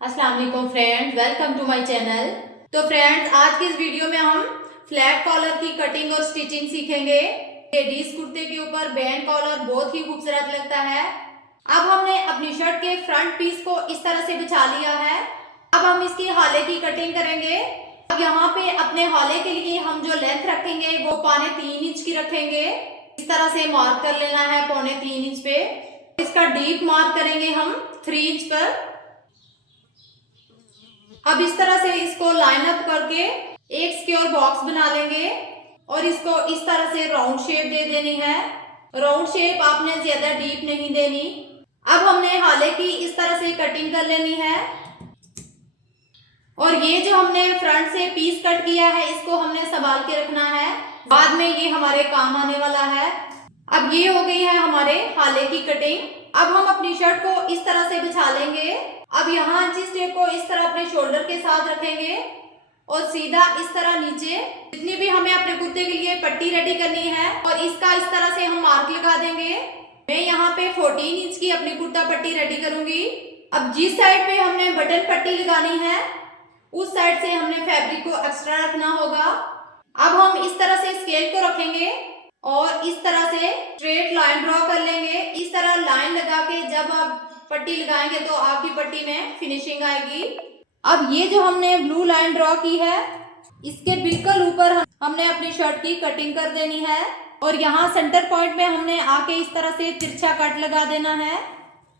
अस्सलाम वालेकुम friends, welcome to my channel. तो फ्रेंड्स, आज की इस वीडियो में हम फ्लैट कॉलर की कटिंग और स्टिचिंग सीखेंगे। लेडीज कुर्ते के ऊपर बैंड कॉलर बहुत ही खूबसूरत लगता है। अब हमने अपनी शर्ट के फ्रंट पीस को इस तरह से बिछा लिया है। अब हम इसकी हाले की कटिंग करेंगे। अब यहाँ पे अपने हाले के लिए हम जो लेंथ रखेंगे वो 3.25 इंच की रखेंगे। इस तरह से मार्क कर लेना है 3.25 इंच पे। इसका डीप मार्क करेंगे हम 3 इंच पर। अब इस तरह से इसको लाइन अप करके एक सिक्योर बॉक्स बना लेंगे और इसको इस तरह से राउंड शेप दे देनी है। राउंड शेप आपने ज्यादा डीप नहीं देनी। अब हमने हाले की इस तरह से कटिंग कर लेनी है और ये जो हमने फ्रंट से पीस कट किया है इसको हमने संभाल के रखना है, बाद में ये हमारे काम आने वाला है। अब ये हो गई है हमारे हाले की कटिंग। अब हम अपनी शर्ट को इस तरह से बिछा लेंगे। अब यहाँ इंची टेप को इस तरह अपने शोल्डर के साथ रखेंगे और सीधा इस तरह नीचे जितनी भी हमें अपने कुर्ते के लिए पट्टी रेडी करनी है और इसका इस तरह से हम मार्क लगा देंगे। मैं यहाँ पे 14 इंच की अपनी कुर्ता पट्टी रेडी करूंगी। अब जिस साइड पे हमने बटन पट्टी लगानी है उस साइड से हमने फैब्रिक को एक्स्ट्रा रखना होगा। अब हम इस तरह से स्केल को रखेंगे और इस तरह से स्ट्रेट लाइन ड्रॉ कर लेंगे। इस तरह लाइन लगा के जब आप पट्टी लगाएंगे तो आपकी पट्टी में फिनिशिंग आएगी। अब ये जो हमने ब्लू लाइन ड्रॉ की है इसके बिल्कुल ऊपर हमने अपनी शर्ट की कटिंग कर देनी है और यहाँ सेंटर पॉइंट में हमने आके इस तरह से तिरछा कट लगा देना है।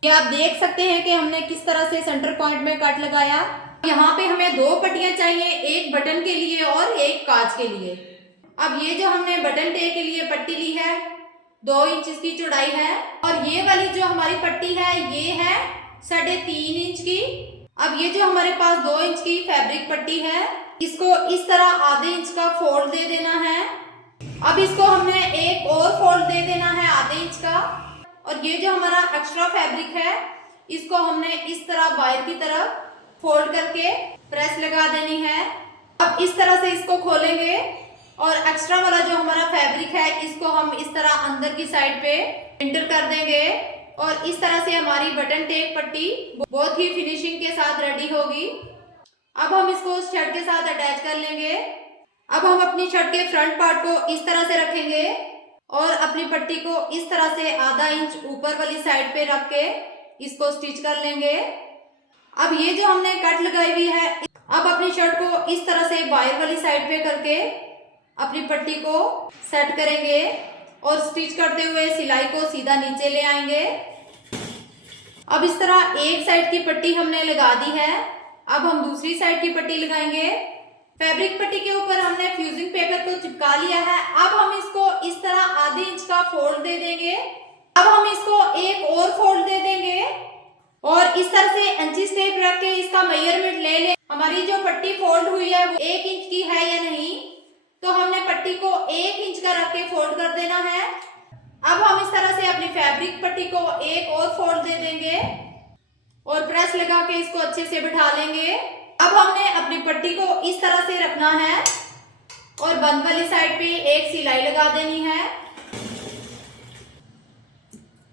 ये आप देख सकते हैं कि हमने किस तरह से सेंटर पॉइंट में कट लगाया। यहाँ पे हमें 2 पट्टियां चाहिए, एक बटन के लिए और एक काज के लिए। अब ये जो हमने बटन टे के लिए पट्टी ली है 2 इंच की चौड़ाई है और ये वाली जो हमारी पट्टी है ये है 3.5 इंच की। अब ये जो हमारे पास 2 इंच की फैब्रिक पट्टी है इसको इस तरह आधे इंच का फोल्ड दे देना है। अब इसको हमने एक और फोल्ड दे देना है आधे इंच का और ये जो हमारा एक्स्ट्रा फैब्रिक है इसको हमने इस तरह बाहर की तरफ फोल्ड करके प्रेस लगा देनी है। अब इस तरह से इसको खोलेंगे और एक्स्ट्रा वाला जो हमारा फैब्रिक है इसको हम इस तरह अंदर की साइड पे एंटर कर देंगे और इस तरह से हमारी बटन टेप पट्टी बहुत ही फिनिशिंग के साथ रेडी होगी। अब हम इसको शर्ट के साथ अटैच कर लेंगे। अब हम अपनी शर्ट के फ्रंट पार्ट को इस तरह से रखेंगे और अपनी पट्टी को इस तरह से आधा इंच ऊपर वाली साइड पे रख के इसको स्टिच कर लेंगे। अब ये जो हमने कट लगाई हुई है अब अपनी शर्ट को इस तरह से बाहर वाली साइड पे करके अपनी पट्टी को सेट करेंगे और स्टिच करते हुए सिलाई को सीधा नीचे ले आएंगे। अब इस तरह एक साइड की पट्टी हमने लगा दी है। अब हम दूसरी साइड की पट्टी लगाएंगे। फैब्रिक पट्टी के ऊपर हमने फ्यूजिंग पेपर को चिपका लिया है। अब हम इसको इस तरह आधे इंच का फोल्ड दे देंगे। अब हम इसको एक और फोल्ड दे देंगे और इस तरह से इंची टेप रख के इसका मेजरमेंट ले लें। हमारी जो पट्टी फोल्ड हुई है वो 1 इंच की है या नहीं, तो हमने पट्टी को 1 इंच का रख के फोल्ड कर देना है। अब हम इस तरह से अपनी फैब्रिक पट्टी को एक और फोल्ड दे देंगे और प्रेस लगा के इसको अच्छे से बिठा लेंगे। अब हमने अपनी पट्टी को इस तरह से रखना है और बंद वाली साइड पे एक सिलाई लगा देनी है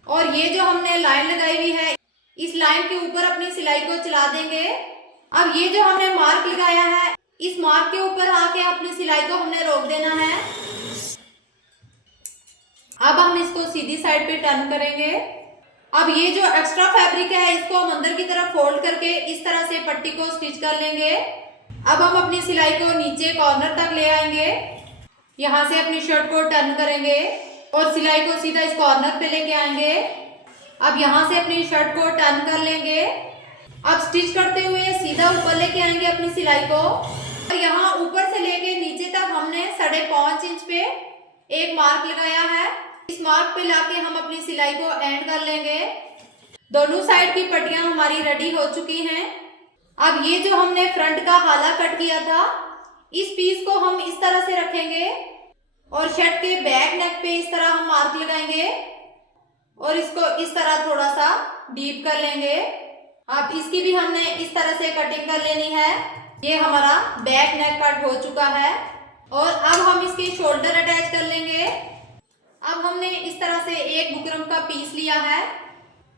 और ये जो हमने लाइन लगाई हुई है इस लाइन के ऊपर अपनी सिलाई को चला देंगे। अब ये जो हमने मार्क लगाया है इस मार्क के ऊपर आके अपनी सिलाई को हमने रोक देना है। अब हम इसको सीधी साइड पे टर्न करेंगे। अब ये जो एक्स्ट्रा फैब्रिक है इसको हम अंदर की तरफ फोल्ड करके इस तरह से पट्टी को स्टिच कर लेंगे। अब हम अपनी सिलाई को नीचे कॉर्नर तक ले आएंगे। यहाँ से अपनी शर्ट को टर्न करेंगे और सिलाई को सीधा इस कॉर्नर पे लेके आएंगे। अब यहाँ से अपनी शर्ट को टर्न कर लेंगे। अब स्टिच करते हुए सीधा ऊपर लेके आएंगे अपनी सिलाई को और यहाँ ऊपर से लेके नीचे तक हमने 5.5 इंच पे एक मार्क लगाया है। इस मार्क पे लाके हम अपनी सिलाई को एंड कर लेंगे। दोनों साइड की पट्टियां हमारी रेडी हो चुकी हैं। अब ये जो हमने फ्रंट का हाला कट किया था इस पीस को हम इस तरह से रखेंगे और शर्ट के बैक नेक पे इस तरह हम मार्क लगाएंगे और इसको इस तरह थोड़ा सा डीप कर लेंगे। अब इसकी भी हमने इस तरह से कटिंग कर लेनी है। ये हमारा बैक नेक कट हो चुका है और अब हम इसके शोल्डर अटैच कर लेंगे। अब हमने इस तरह से एक बुकरम का पीस लिया है,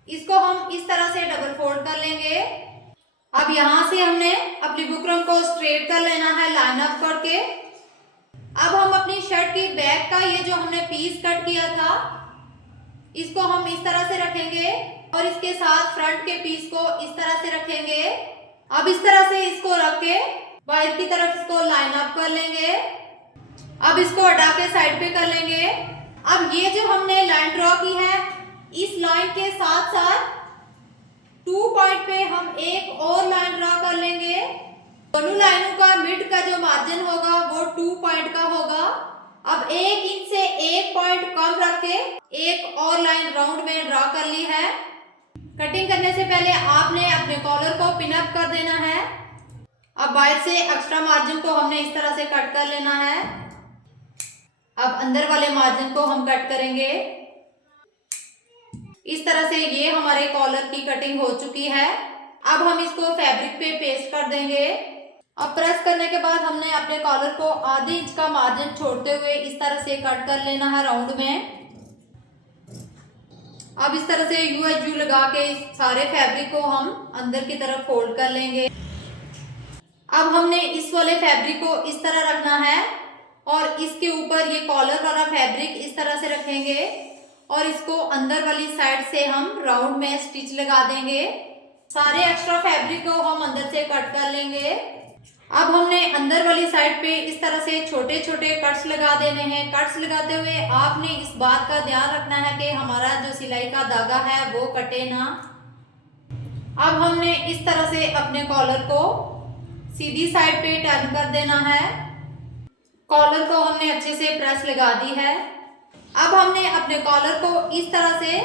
इसको हम इस तरह से डबल फोल्ड कर लेंगे अब यहाँ से हमने अपनी बुकरम को स्ट्रेट कर लेना है लाइन अप करके। अब हम अपनी शर्ट की बैक का ये जो हमने पीस कट किया था इसको हम इस तरह से रखेंगे और इसके साथ फ्रंट के पीस को इस तरह से रखेंगे। अब इस तरह से इसको रख के बाहर की तरफ इसको लाइन अप कर लेंगे। अब इसको हटा के साइड पे कर लेंगे। अब ये जो हमने लाइन ड्रॉ की है इस लाइन के साथ साथ 2 पॉइंट पे हम एक और लाइन ड्रॉ कर लेंगे। दोनों लाइनों का मिड का जो मार्जिन होगा वो 2 पॉइंट का होगा। अब 1 इंच से 1 पॉइंट कम रख के एक और लाइन राउंड में ड्रॉ कर ली है। कटिंग करने से पहले आपने अपने कॉलर को पिन अप कर देना है। अब बाहर से एक्स्ट्रा मार्जिन को हमने इस तरह से कट कर लेना है। अब अंदर वाले मार्जिन को हम कट करेंगे। इस तरह से ये हमारे कॉलर की कटिंग हो चुकी है। अब हम इसको फैब्रिक पे पेस्ट कर देंगे। अब प्रेस करने के बाद हमने अपने कॉलर को आधे इंच का मार्जिन छोड़ते हुए इस तरह से कट कर लेना है राउंड में। अब इस तरह से यू एच यू लगा के इस सारे फैब्रिक को हम अंदर की तरफ फोल्ड कर लेंगे। अब हमने इस वाले फैब्रिक को इस तरह रखना है और इसके ऊपर ये कॉलर वाला फैब्रिक इस तरह से रखेंगे और इसको अंदर वाली साइड से हम राउंड में स्टिच लगा देंगे। सारे एक्स्ट्रा फैब्रिक को हम अंदर से कट कर लेंगे। अब हमने अंदर वाली साइड पे इस तरह से छोटे छोटे कट्स लगा देने हैं। कट्स लगाते हुए आपने इस बात का ध्यान रखना है कि हमारा जो सिलाई का धागा है वो कटे ना। अब हमने इस तरह से अपने कॉलर को सीधी साइड पे टर्न कर देना है। कॉलर को हमने अच्छे से प्रेस लगा दी है। अब हमने अपने कॉलर को इस तरह से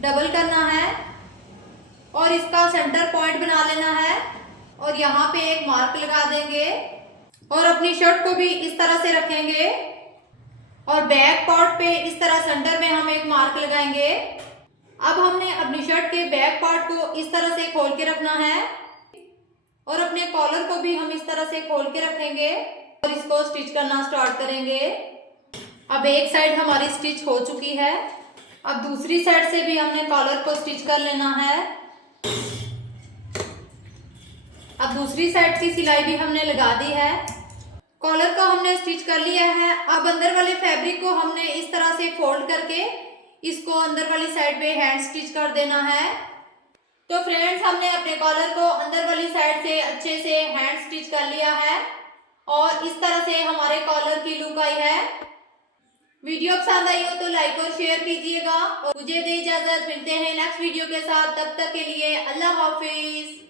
डबल करना है और इसका सेंटर पॉइंट बना लेना है और यहाँ पे एक मार्क लगा देंगे और अपनी शर्ट को भी इस तरह से रखेंगे और बैक पार्ट पे इस तरह सेंटर में हम एक मार्क लगाएंगे। अब हमने अपनी शर्ट के बैक पार्ट को इस तरह से खोल के रखना है और अपने कॉलर को भी हम इस तरह से खोल के रखेंगे और इसको स्टिच करना स्टार्ट करेंगे। अब एक साइड हमारी स्टिच हो चुकी है। अब दूसरी साइड से भी हमने कॉलर को स्टिच कर लेना है। अब दूसरी साइड की सिलाई भी हमने लगा दी है। कॉलर का हमने स्टिच कर लिया है। अब अंदर वाले फैब्रिक को हमने इस तरह से फोल्ड करके इसको अंदर वाली साइड पे हैंड स्टिच कर देना है। तो फ्रेंड्स हमने अपने कॉलर को अंदर वाली साइड से अच्छे से हैंड स्टिच कर लिया है और इस तरह से हमारे कॉलर की लुक आई है। वीडियो पसंद आई हो तो लाइक और शेयर कीजिएगा और मुझे दे इजाजत। मिलते हैं नेक्स्ट वीडियो के साथ, तब तक के लिए अल्लाह हाफिज।